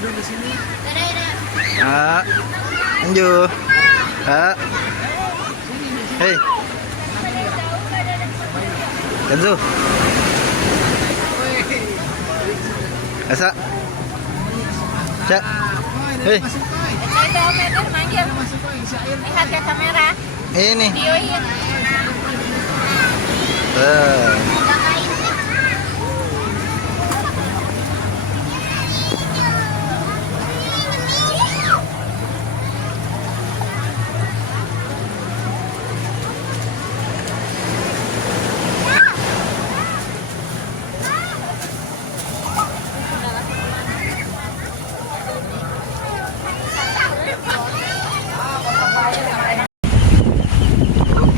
duduk di sini. Ah, Anju. Ah. Hei. Kenzo. Asa. Cak. Hei. Itu Om Edwin manggil. Lihat ke kamera. Ini. Videoin.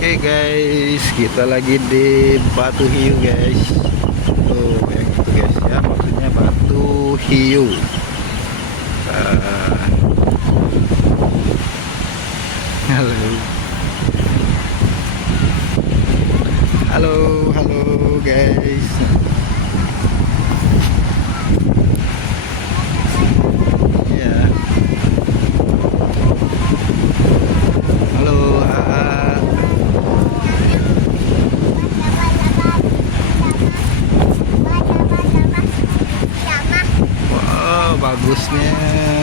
Oke guys, kita lagi di Batu Hiu guys. Tuh yang itu guys ya, maksudnya Batu Hiu. Halo. Halo, halo guys. Ya. Halo, wow, bagusnya.